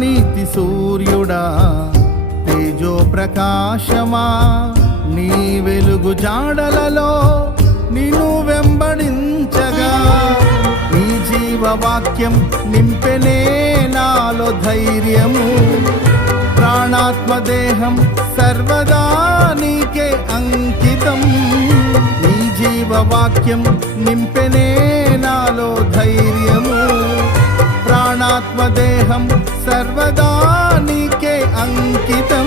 నీతి సూర్యుడా తేజో ప్రకాశమా, నీ వెలుగు జాడలలో నిన్ను వెంబడించగా, నీ జీవవాక్యం నింపెనే నాలో ధైర్యము, ప్రాణాత్మదేహం సర్వదా నీకే అంకితం. నీ జీవవాక్యం నింపెనే నాలో ధైర్యము, ప్రాణాత్మదేహం సర్వదా నీకే అంకితం.